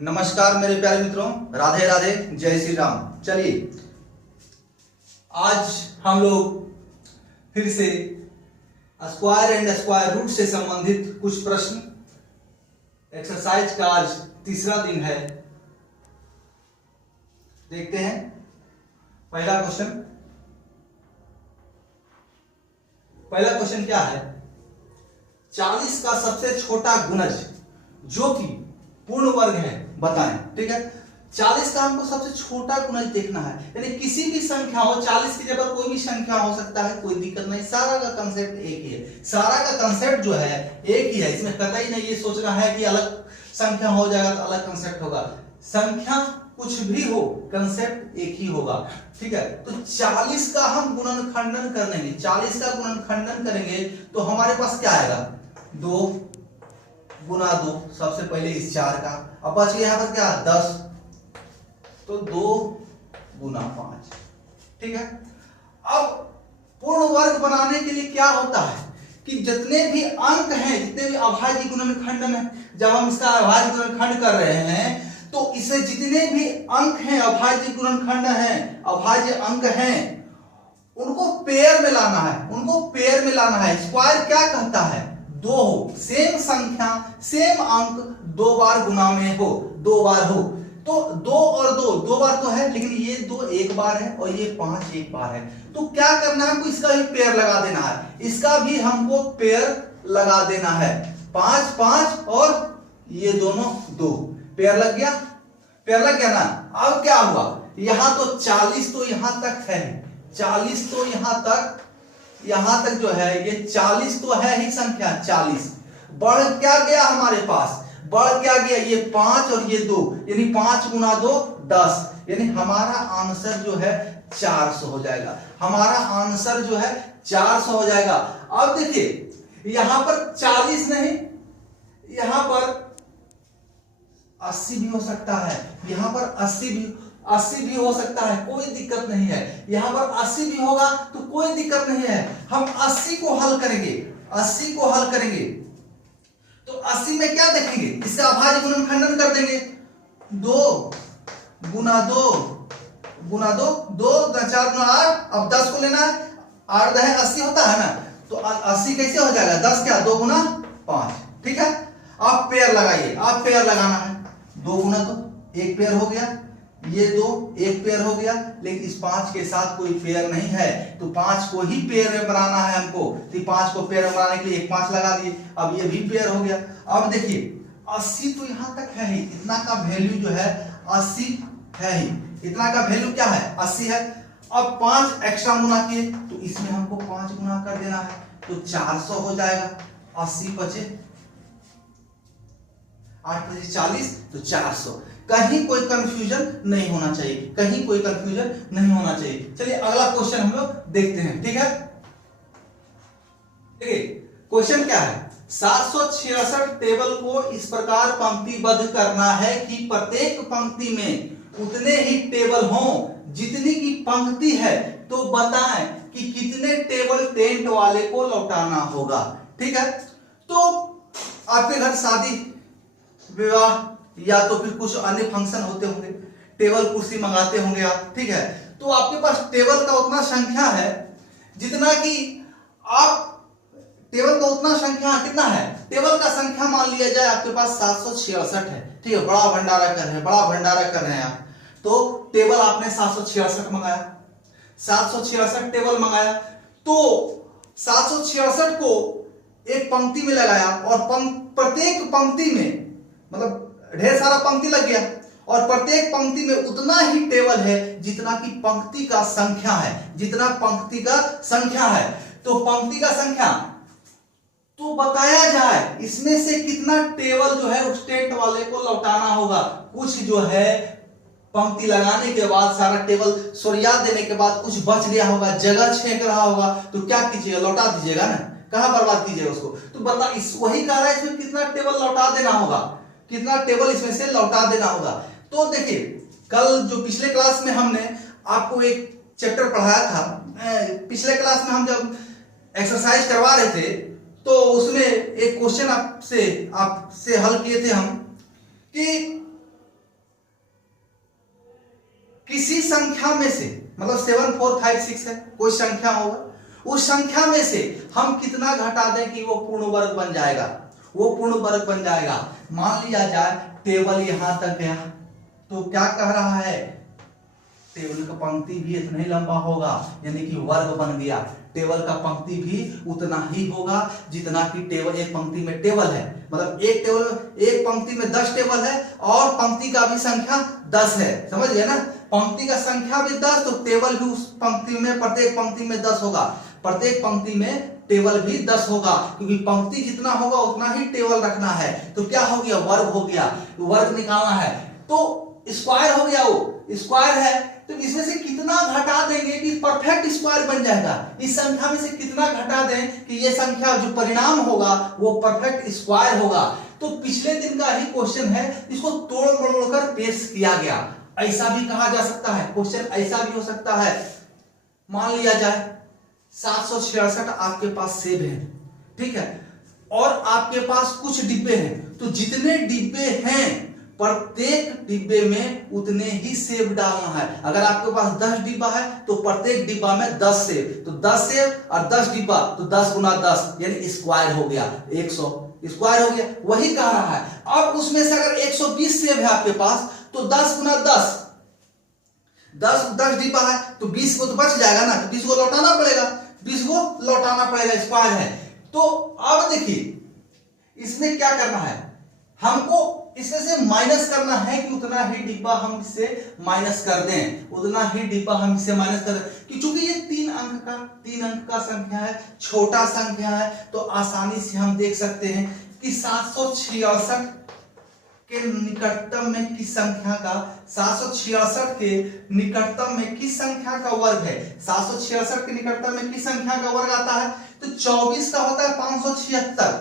नमस्कार मेरे प्यारे मित्रों, राधे राधे, जय श्री राम। चलिए आज हम लोग फिर से स्क्वायर एंड स्क्वायर रूट से संबंधित कुछ प्रश्न एक्सरसाइज का आज तीसरा दिन है। देखते हैं पहला क्वेश्चन क्या है। 40 का सबसे छोटा गुणज जो कि पूर्ण वर्ग है बताएं। ठीक है, 40 का हमको सबसे छोटा गुणज देखना है, यानी किसी भी संख्या हो, 40 की जगह कोई भी संख्या हो सकता है, कोई दिक्कत नहीं। सारा का कंसेप्ट एक ही है, सारा का कंसेप्ट जो है एक ही है। इसमें कतई नहीं ये सोचना है कि अलग संख्या हो जाएगा तो अलग कंसेप्ट होगा। संख्या कुछ भी हो, कंसेप्ट एक ही होगा। ठीक है, तो 40 का हम गुणनखंडन कर लेंगे। 40 का गुणनखंडन करेंगे तो हमारे पास क्या आएगा, 2 गुना 2, सबसे पहले इस 4 का, अब बच गया यहाँ पर क्या 10, तो 2 गुना 5। ठीक है, अब पूर्ण वर्ग बनाने के लिए क्या होता है कि जितने भी अंक हैं, जितने भी अभाज्य गुणनखंडन है, जब हम इसका अभाज्य गुणनखंड कर रहे हैं तो इसे जितने भी अंक हैं, अभाज्य गुणनखंड हैं, अभाज्य अंक हैं, उनको पेयर में लाना है, उनको पेयर में लाना है। स्क्वायर क्या कहता है, 2 हो, सेम संख्या सेम अंक 2 बार गुना में हो, 2 बार हो, तो 2 और 2 बार तो है, लेकिन ये 2 एक बार है और ये 5 एक बार है। तो क्या करना है हमको, इसका भी पेयर लगा देना है, इसका भी हमको पेयर लगा देना है। 5 5 और ये दोनों 2, पेयर लग गया, पेयर लग गया ना। अब क्या हुआ, यहां तो 40 तो यहां तक है, 40 तो यहां तक जो है, ये 40 तो है ही संख्या, 40 बढ़ क्या गया हमारे पास, बढ़ क्या गया, ये 5 और ये 2, यानी 5 गुना 2 10, यानी हमारा आंसर जो है 400 हो जाएगा। हमारा आंसर जो है 400 हो जाएगा। अब देखिए यहां पर 40 नहीं, यहां पर 80 भी हो सकता है, यहां पर 80 भी हो सकता है, कोई दिक्कत नहीं है। यहां पर 80 भी होगा तो कोई दिक्कत नहीं है। हम 80 को हल करेंगे, 80 को हल करेंगे तो 80 में क्या देखेंगे, इसका अभाज्य गुणनखंडन कर देंगे। 2 गुना 2 गुना 2, 2 4 गुना 8, अब 10 को लेना है, 8 10 80 होता है ना, तो 80 कैसे हो जाएगा, 10 क्या 2 गुना 5। ठीक है, आप पेयर लगाइए, आप पेयर लगाना है। 2 गुना 2 एक पेयर हो गया, ये 2 एक पेयर हो गया, लेकिन इस 5 के साथ कोई पेयर नहीं है, तो 5 को ही पेयर में बनाना है हमको। तो 5 को पेयर में बनाने के लिए एक 5 लगा दिए, अब ये भी पेयर हो गया। अब देखिए 80 तो यहां तक है ही, इतना का वैल्यू जो है 80 है ही, इतना का वैल्यू क्या है 80 है। अब 5 एक्स्ट्रा गुना किए तो इसमें हमको 5 गुना कर देना है, तो 400 हो जाएगा। 80 बचे 8 बचे 40, तो 400। कहीं कोई कंफ्यूजन नहीं होना चाहिए, कहीं कोई कंफ्यूजन नहीं होना चाहिए। चलिए अगला क्वेश्चन हम लोग देखते हैं। ठीक है, देखिए क्वेश्चन क्या है, 766 टेबल को इस प्रकार पंक्तिबद्ध करना है कि प्रत्येक पंक्ति में उतने ही टेबल हों जितनी की पंक्ति है, तो बताएं कि कितने टेबल टेंट वाले को लौटाना होगा। ठीक है, तो आपके घर शादी विवाह या तो फिर कुछ अन्य फंक्शन होते होंगे, टेबल कुर्सी मंगाते होंगे आप। ठीक है, तो आपके पास टेबल का उतना संख्या है जितना कि आप, टेबल का उतना संख्या कितना है, टेबल का संख्या मान लिया जाए आपके पास 766 है। ठीक है, बड़ा भंडारा कर रहे हैं, बड़ा भंडारा कर रहे हैं आप, तो टेबल आपने 766 मंगाया, 766 टेबल मंगाया, तो 766 को एक पंक्ति में लगाया और प्रत्येक पंक्ति में, मतलब ढेर सारा पंक्ति लग गया, और प्रत्येक पंक्ति में उतना ही टेबल है जितना की पंक्ति का संख्या है, जितना पंक्ति का संख्या है। तो पंक्ति का संख्या तो बताया जाए, इसमें से कितना टेबल जो है उस टेंट वाले को लौटाना होगा। कुछ जो है पंक्ति लगाने के बाद, सारा टेबल सरिया देने के बाद कुछ बच गया होगा, जगह छेक रहा होगा, तो क्या कीजिएगा, लौटा दीजिएगा ना, कहां बर्बाद कीजिएगा उसको। तो बता, इस वही कह रहा है इसमें कितना टेबल लौटा देना होगा, कितना टेबल इसमें से लौटा देना होगा। तो देखिए कल जो पिछले क्लास में हमने आपको एक चैप्टर पढ़ाया था, पिछले क्लास में हम जब एक्सरसाइज करवा रहे थे तो उसमें एक क्वेश्चन आपसे हल किए थे हम कि संख्या में से, मतलब 7 4 5 6 है, कोई संख्या होगा, उस संख्या में से हम कितना घटा दें कि वो पूर्ण वर्ग बन जाएगा, वो पूर्ण वर्ग बन जाएगा। मान लिया जाए टेबल यहां तक गया, तो क्या कह रहा है, टेबल का पंक्ति भी इतना ही लंबा होगा, यानी कि वर्ग बन गया। टेबल का पंक्ति भी उतना ही होगा जितना कि टेबल, एक पंक्ति में टेबल है, मतलब एक टेबल, एक पंक्ति में 10 टेबल है और पंक्ति का भी संख्या 10 है, समझ गए ना। पंक्ति का संख्या भी 10, तो टेबल भी उस पंक्ति में, प्रत्येक पंक्ति में 10 होगा, प्रत्येक पंक्ति में टेबल भी 10 होगा, क्योंकि पंक्ति जितना होगा उतना ही टेबल रखना है। तो क्या हो गया, वर्ग हो गया, वर्ग निकालना है, तो स्क्वायर हो गया, वो स्क्वायर है। तो इसमें से कितना घटा देंगे कि परफेक्ट स्क्वायर बन जाएगा, इस संख्या में से कितना घटा दें कि ये संख्या जो परिणाम होगा वो परफेक्ट स्क्वायर होगा। तो पिछले दिन का ही क्वेश्चन है, इसको तोड़ मरोड़ कर पेश किया गया। ऐसा भी कहा जा सकता है, क्वेश्चन ऐसा भी हो सकता है, मान लिया जाए 766 आपके पास सेब है, ठीक है, और आपके पास कुछ डिब्बे हैं, तो जितने डिब्बे हैं प्रत्येक डिब्बे में उतने ही सेब डालना है। अगर आपके पास 10 डिब्बा है तो प्रत्येक डिब्बा में 10 सेब, तो 10 सेब और 10 डिब्बा, तो 10 गुना 10 यानी स्क्वायर हो गया 100, स्क्वायर हो गया, वही कह रहा है। अब उसमें से अगर 120 सेब है आपके पास, तो 10 गुना 10, 10 डिब्बा है तो 20 को तो बच जाएगा ना, तो 20 को लौटाना पड़ेगा, 20 को लौटाना पड़ेगा, स्क्वायर है। तो अब देखिए इसमें क्या करना है, हमको इसमें से माइनस करना है कि उतना ही डिब्बा हम इससे माइनस कर दें, उतना ही डिब्बा हम इससे माइनस कर दें, कि चूंकि ये 3 अंक का संख्या है, छोटा संख्या है, तो आसानी से हम देख सकते हैं कि 766 के निकटतम में किस संख्या का, 766 के निकटतम में किस संख्या का वर्ग है, 766 के निकटतम में किस संख्या का वर्ग आता है, तो 24 का होता है 576,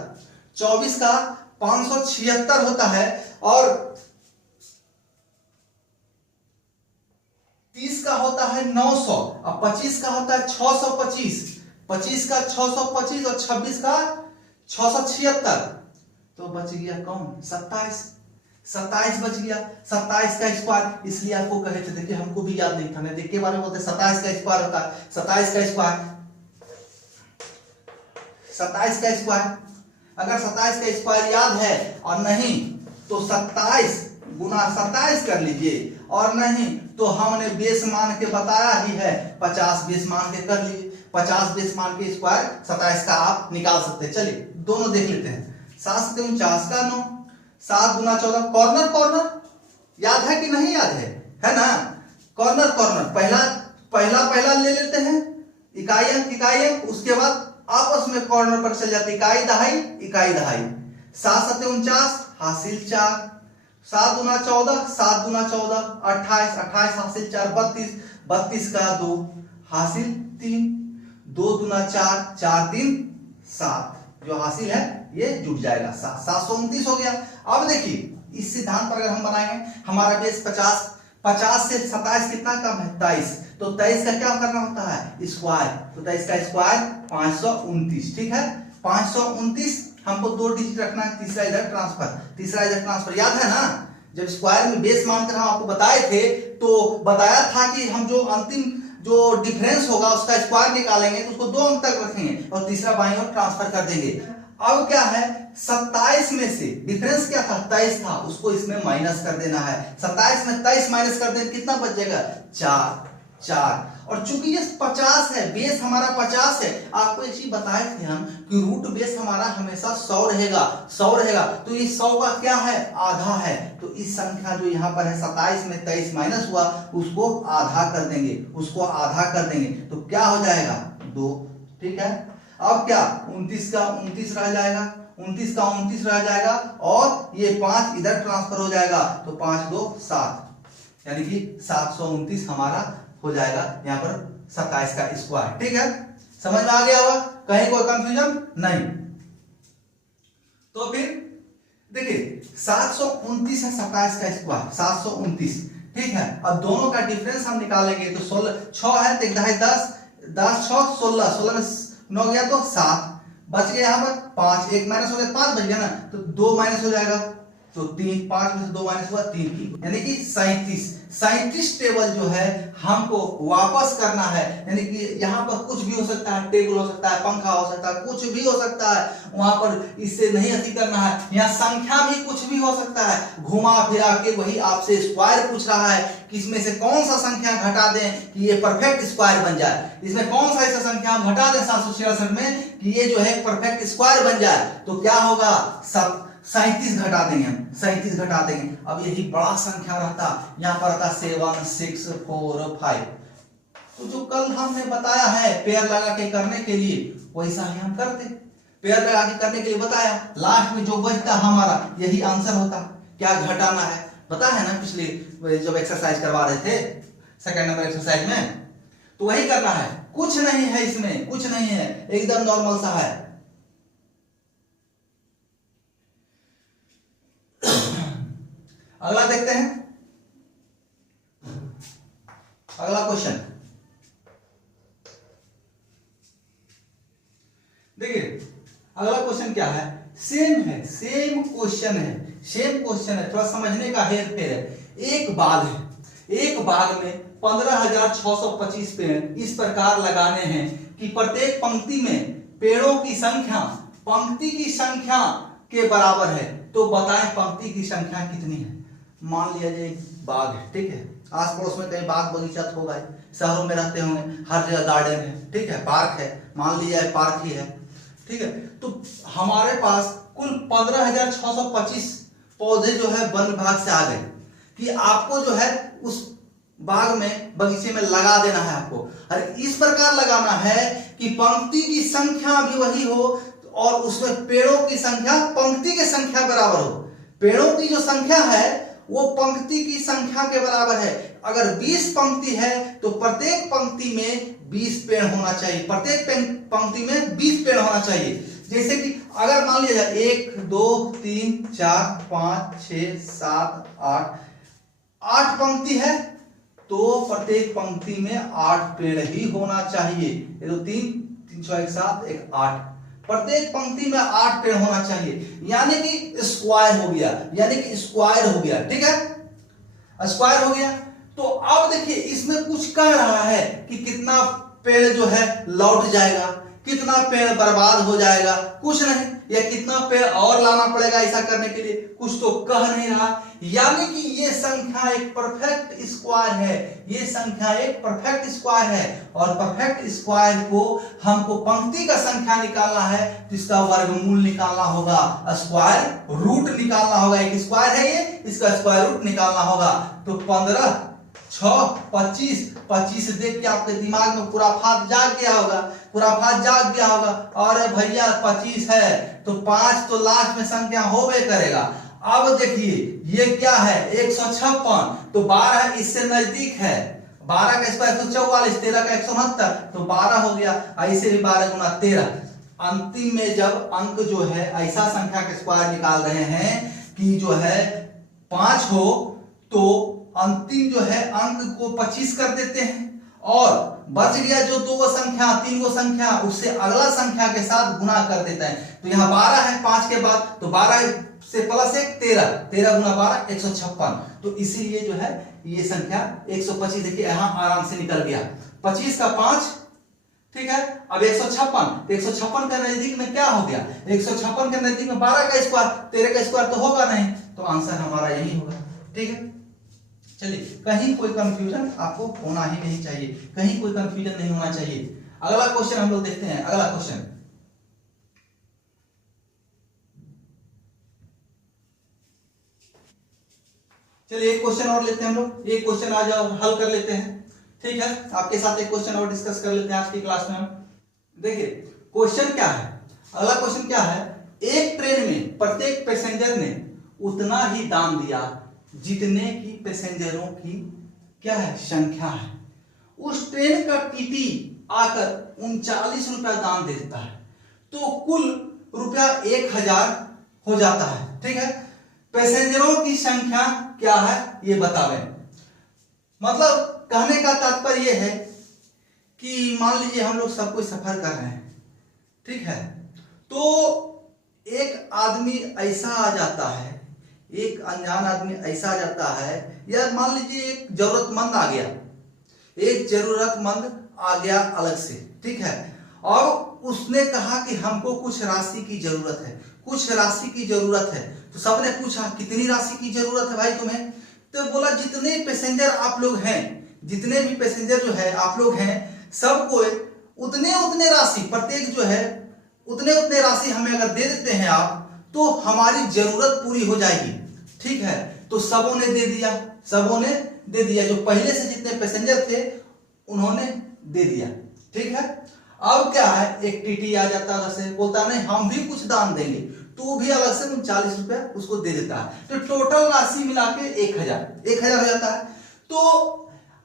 24 का 576 होता है, और 30 का होता है 900, और 25 का होता है 625, 25 का 625 और 26 का 676, तो बच गया कौन, 27 बच गया, 27 का स्क्वायर। इसलिए आपको कहे थे, देखिए हमको भी याद नहीं था, मैं देख के बारे में बोलते 27 का स्क्वायर होता है, 27 का स्क्वायर, 27 का स्क्वायर, अगर 27 का स्क्वायर याद है और नहीं तो 27 गुना 27 कर लीजिए, और नहीं तो हमने बेस मान के बताया ही है, 50 बेस मान के कर लीजिए, 50 बेस मान के स्क्वायर 27 का आप निकाल सकते हैं। चलिए दोनों देख लेते हैं, 7 7 49 का 9, 7 गुना 14, कॉर्नर याद है कि नहीं याद है ना, कॉर्नर पहला ले लेते हैं, इकाई अंक, उसके बाद आपस में कॉर्नर पर चल जाते, इकाई दहाई, 7 7 49 हासिल 4, 7 गुना 14, 7 गुना 14 28, 28 हासिल 4 32, 32 का 2 हासिल 3, 2 गुना 4, 4 3 7, जो हासिल है ये जुड़ जाएगा, 729 हो गया। अब देखिए इस सिद्धांत पर अगर हम बनाएंगे, हमारा बेस 50 से 27 कितना कम है, 23, तो 23 का क्या करना होता है, स्क्वायर, तो 23 का स्क्वायर 529, ठीक है, 529 हमको 2 डिजिट रखना है, तीसरा इधर ट्रांसफर, याद है ना, जब स्क्वायर में बेस मानकर हम आपको बताए थे, तो बताया था कि हम जो अंतिम जो डिफरेंस होगा उसका स्क्वायर निकालेंगे, तो उसको 2 अंक तक रखेंगे और तीसरा बाईं ओर ट्रांसफर कर देंगे। अब क्या है, 27 में से डिफरेंस क्या था, 23 था, उसको इसमें माइनस कर देना है, 27 में 23 माइनस कर दें कितना बच जाएगा, 4, और चूंकि ये 50 है, बेस हमारा 50 है, आपको एक चीज बताए थे हम कि रूट बेस हमारा हमेशा 100 रहेगा, तो ये 100 का क्या है, आधा है, तो इस संख्या जो यहाँ पर है 27 में 23 माइनस हुआ, उसको आधा कर देंगे, तो क्या हो जाएगा 2, ठीक है। अब क्या 29 का 29 रह जाएगा, और ये 5 इधर ट्रांसफर हो जाएगा, तो 5 2 7, यानी कि 729 हमारा हो जाएगा यहाँ पर 27 का स्क्वायर, ठीक है, समझ में आ गया होगा, कहीं कोई कंफ्यूजन नहीं। तो फिर देखिए 729 है 27 का स्क्वायर, 729, ठीक है। अब दोनों का डिफरेंस हम निकालेंगे, तो 6 है तो 10 10 6 16 में 9 गया तो 7 बच गया, यहाँ पर 5, 1 माइनस हो गया, 5 बच गया ना, तो 2 माइनस हो जाएगा, तो 3, 5 में से 2 माइनस हुआ 3, यानी कि 37 टेबल जो है हमको वापस करना है। यानी कि यहाँ पर कुछ भी हो सकता है, टेबल हो सकता है, पंखा हो सकता है, कुछ भी हो सकता है, वहां पर इससे नहीं अति करना है। यहाँ संख्या भी कुछ भी हो सकता है, घुमा फिरा के वही आपसे स्क्वायर पूछ रहा है कि इसमें से कौन सा संख्या घटा दें कि ये परफेक्ट स्क्वायर बन जाए। इसमें कौन सा ऐसा संख्या हम घटा दें 766 में कि ये जो है परफेक्ट स्क्वायर बन जाए, तो क्या होगा, 37 घटा देंगे हम, 37 घटा देंगे। अब यही बड़ा संख्या रहता, यहाँ पर आता 7, 6, 4, 5। तो जो कल हमने बताया है पेयर लगा के करने के लिए, वैसा ही हम करते। पेयर लगा के करने के लिए बताया, लास्ट में जो बचता हमारा यही आंसर होता। क्या घटाना है पता है ना, पिछले जब एक्सरसाइज करवा रहे थे सेकंड नंबर एक्सरसाइज में, तो वही करना है। कुछ नहीं है इसमें, कुछ नहीं है, एकदम नॉर्मल सा है। अगला देखते हैं, अगला क्वेश्चन देखिए। अगला क्वेश्चन क्या है, सेम है, सेम क्वेश्चन है, थोड़ा समझने का हेर फेर है। एक बाग है, एक बाग में 15,625 पेड़ इस प्रकार लगाने हैं कि प्रत्येक पंक्ति में पेड़ों की संख्या पंक्ति की संख्या के बराबर है। तो बताएं पंक्ति की संख्या कितनी है। मान लिया जाए बाग है, ठीक है, आस पड़ोस में कहीं बाग बगीचा तो होगा, शहरों में रहते होंगे, हर जगह गार्डन है, ठीक है, पार्क है, मान लिया जाए पार्क ही है, ठीक है। तो हमारे पास कुल 15,625 पौधे जो है वन विभाग से आ गए कि आपको जो है उस बाग में बगीचे में लगा देना है आपको। और इस प्रकार लगाना है कि पंक्ति की संख्या भी वही हो और उसमें पेड़ों की संख्या पंक्ति के संख्या बराबर हो। पेड़ों की जो संख्या है वो पंक्ति की संख्या के बराबर है। अगर 20 पंक्ति है तो प्रत्येक पंक्ति में 20 पेड़ होना चाहिए, प्रत्येक पंक्ति में 20 पेड़ होना चाहिए। जैसे कि अगर मान लिया जाए 1, 2, 3, 4, 5, 6, 7, 8 पंक्ति है तो प्रत्येक पंक्ति में 8 पेड़ ही होना चाहिए। ये तो 3, 3, 6, 1, 7, 1, 8, प्रत्येक पंक्ति में 8 पेड़ होना चाहिए, यानी कि स्क्वायर हो गया, यानी कि स्क्वायर हो गया, ठीक है, स्क्वायर हो गया। तो अब देखिए इसमें कुछ कह रहा है कि कितना पेड़ जो है लौट जाएगा, कितना पेड़ बर्बाद हो जाएगा, कुछ नहीं, या कितना पेड़ और लाना पड़ेगा ऐसा करने के लिए, कुछ तो कह नहीं रहा। यानी कि ये संख्या एक परफेक्ट स्क्वायर है, ये संख्या एक परफेक्ट स्क्वायर है, और परफेक्ट स्क्वायर को हमको पंक्ति का संख्या निकालना है तो इसका वर्गमूल निकालना होगा, स्क्वायर रूट निकालना होगा। एक स्क्वायर है ये, इसका स्क्वायर रूट निकालना होगा। तो 15, 6, 25, 25 देख के आपके दिमाग में पूरा फात जाग गया होगा, पूरा फात जाग गया होगा। और भैया 25 है तो 5 तो लास्ट में संख्या होवे करेगा। अब देखिए ये क्या है 156, तो 12 इससे नजदीक है, 12 का स्क्वायर 144, 13 का 169, तो 12 हो गया। ऐसे भी 12 गुना 13। अंतिम में जब अंक जो है ऐसा संख्या के स्क्वायर निकाल रहे हैं कि जो है 5 हो, तो अंतिम जो है अंक को 25 कर देते हैं और बच गया जो 2 संख्या 3 संख्या उससे अगला संख्या के साथ गुना कर देता है। तो यहाँ 12 है 5 के बाद, तो 12 से प्लस 1 13, 13 गुना 12 156। तो इसीलिए जो है ये संख्या 125 देखिए यहाँ आराम से निकल गया। 25 का 5, ठीक है। अब 156, तो 156 के नजदीक में क्या हो गया, 156 के नजदीक में 12 का स्क्वायर, 13 का स्क्वायर तो होगा नहीं, तो आंसर हमारा यही होगा, ठीक है। चलिए कहीं कोई कंफ्यूजन आपको होना ही नहीं चाहिए, कहीं कोई कंफ्यूजन नहीं होना चाहिए। अगला क्वेश्चन हम लोग देखते हैं। अगला क्वेश्चन, चलिए एक क्वेश्चन और लेते हैं हम लोग, एक क्वेश्चन आज हल कर लेते हैं, ठीक है। आपके साथ एक क्वेश्चन और डिस्कस कर लेते हैं आज की क्लास में हम। देखिए क्वेश्चन क्या है, अगला क्वेश्चन क्या है, एक ट्रेन में प्रत्येक पैसेंजर ने उतना ही दाम दिया जितने की पैसेंजरों की क्या है संख्या है। उस ट्रेन का टीटी आकर 39 रुपया दाम दे देता है, तो कुल रुपया 1000 हो जाता है, ठीक है। पैसेंजरों की संख्या क्या है ये बतावें। मतलब कहने का तात्पर्य यह है कि मान लीजिए हम लोग सब कोई सफर कर रहे हैं, ठीक है, तो एक आदमी ऐसा आ जाता है एक अनजान आदमी ऐसा आ जाता है, या मान लीजिए एक जरूरतमंद आ गया, एक जरूरतमंद आ गया अलग से, ठीक है, और उसने कहा कि हमको कुछ राशि की जरूरत है, कुछ राशि की जरूरत है। तो सबने पूछा कितनी राशि की जरूरत है भाई तुम्हें? तो बोला जितने पैसेंजर आप लोग हैं, जितने भी पैसेंजर जो है आप लोग हैं, सबको उतने उतने राशि, प्रत्येक जो है उतने उतने राशि हमें अगर दे देते हैं आप, तो हमारी जरूरत पूरी हो जाएगी, ठीक है। तो सबों ने दे दिया, सबों ने दे दिया, जो पहले से जितने पैसेंजर थे उन्होंने दे दिया, ठीक है। अब क्या है, एक टीटी आ जाता है, वैसे बोलता नहीं हम भी कुछ दान देंगे, तो भी अलग से 39 रुपया उसको दे देता है। तो टोटल राशि मिला के 1000 हो जाता है। तो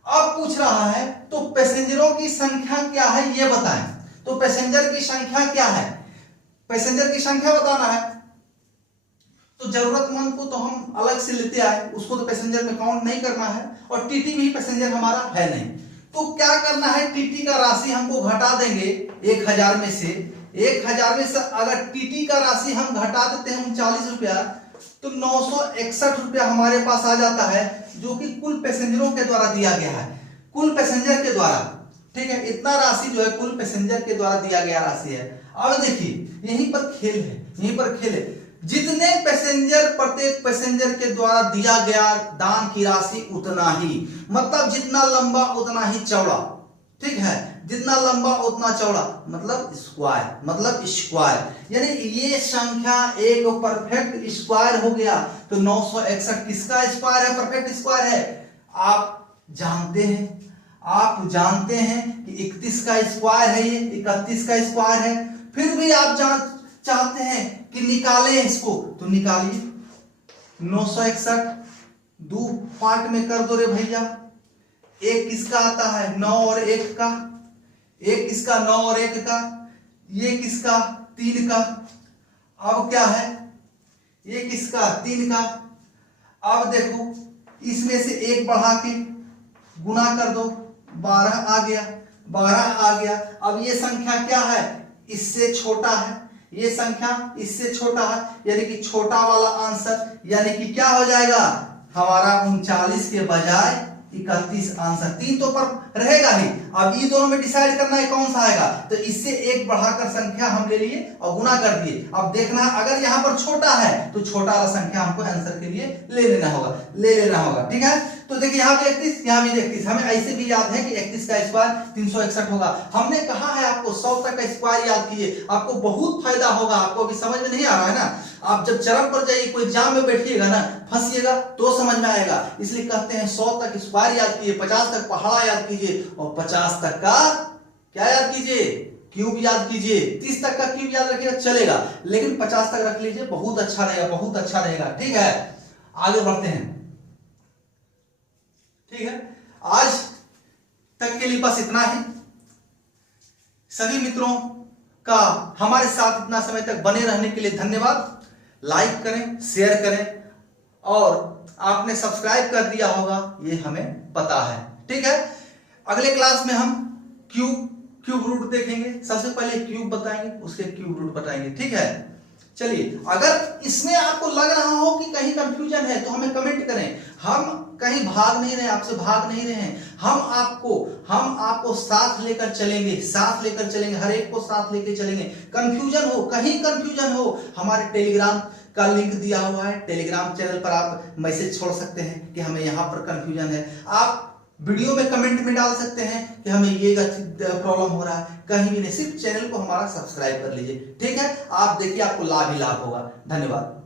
अब पूछ रहा है तो पैसेंजरों की संख्या क्या है ये बताएं। तो पैसेंजर की संख्या क्या है, पैसेंजर की संख्या बताना है। तो जरूरतमंद को तो हम अलग से लेते आए, उसको तो पैसेंजर में काउंट नहीं करना है, और टीटी भी पैसेंजर हमारा है नहीं। तो क्या करना है, टीटी का राशि हमको घटा देंगे 1000 में से। 1000 में से अगर टीटी का राशि हम घटा देते हैं 39 रुपया, तो 961 रुपया हमारे पास आ जाता है, जो कि कुल पैसेंजरों के द्वारा दिया गया है, कुल पैसेंजर के द्वारा, ठीक है। इतना राशि जो है कुल पैसेंजर के द्वारा दिया गया राशि है। अब देखिए यहीं पर खेल है, यहीं पर खेल है। जितने पैसेंजर, प्रत्येक पैसेंजर के द्वारा दिया गया दान की राशि उतना ही, मतलब जितना लंबा उतना ही चौड़ा, ठीक है, जितना लंबा उतना चौड़ा, मतलब स्क्वायर, मतलब स्क्वायर, यानी ये संख्या एक परफेक्ट स्क्वायर हो गया। तो 961 किसका स्क्वायर है, परफेक्ट स्क्वायर है। आप जानते हैं, आप जानते हैं कि 31 का स्क्वायर है, ये 31 का स्क्वायर है। फिर भी आप चाहते हैं कि निकालें इसको, तो निकालिए। 961 दो पार्ट में कर दो रे भैया। एक किसका आता है, 9 और 1 का, एक किसका 9 और 1 का, ये किसका 3 का। अब क्या है, ये किसका 3 का। अब देखो इसमें से 1 बढ़ा के गुना कर दो, 12 आ गया, 12 आ गया। अब ये संख्या क्या है, इससे छोटा है, ये संख्या इससे छोटा है, यानी कि छोटा वाला आंसर, यानी कि क्या हो जाएगा हमारा 39 के बजाय 31 आंसर। 3 तो पर रहेगा ही। अब ये दोनों में डिसाइड करना है कौन सा आएगा, तो इससे 1 बढ़ाकर संख्या हम ले लिए और गुना कर दिए। अब देखना अगर यहाँ पर छोटा है तो छोटा वाला संख्या हमको आंसर के लिए ले लेना होगा, ठीक है। तो देखिए यहाँ भी 31, यहाँ भी 31। हमें ऐसे भी याद है कि 31 का स्क्वायर 361 होगा। हमने कहा है आपको 100 तक का स्क्वायर याद कीजिए, आपको बहुत फायदा होगा। आपको अभी समझ में नहीं आ रहा है ना, आप जब चरम पर जाइए, कोई एग्जाम में बैठिएगा ना, फंसिएगा तो समझ में आएगा। इसलिए कहते हैं 100 तक स्क्वायर याद कीजिए, 50 तक पहाड़ा याद कीजिए, और 50 तक का क्या याद कीजिए, क्यूब याद कीजिए। 30 तक का क्यूब याद रखिएगा चलेगा, लेकिन 50 तक रख लीजिए, बहुत अच्छा रहेगा, बहुत अच्छा रहेगा, ठीक है। आगे बढ़ते हैं, ठीक है। आज तक के लिए बस इतना ही। सभी मित्रों का हमारे साथ इतना समय तक बने रहने के लिए धन्यवाद। लाइक करें, शेयर करें, और आपने सब्सक्राइब कर दिया होगा ये हमें पता है, ठीक है। अगले क्लास में हम क्यूब रूट देखेंगे। सबसे पहले क्यूब बताएंगे, उसके क्यूब रूट बताएंगे, ठीक है। चलिए, अगर इसमें आपको लग रहा हो कि कहीं कंफ्यूजन है तो हमें कमेंट करें। हम कहीं भाग नहीं रहे, आपसे भाग नहीं रहे हैं। हम आपको साथ लेकर चलेंगे, हर एक को साथ लेकर चलेंगे। कंफ्यूजन हो, कहीं कंफ्यूजन हो, हमारे टेलीग्राम का लिंक दिया हुआ है, टेलीग्राम चैनल पर आप मैसेज छोड़ सकते हैं कि हमें यहाँ पर कंफ्यूजन है। आप वीडियो में कमेंट में डाल सकते हैं कि हमें ये प्रॉब्लम हो रहा है, कहीं भी नहीं, सिर्फ चैनल को हमारा सब्सक्राइब कर लीजिए, ठीक है। आप देखिए आपको लाभ ही लाभ होगा। धन्यवाद।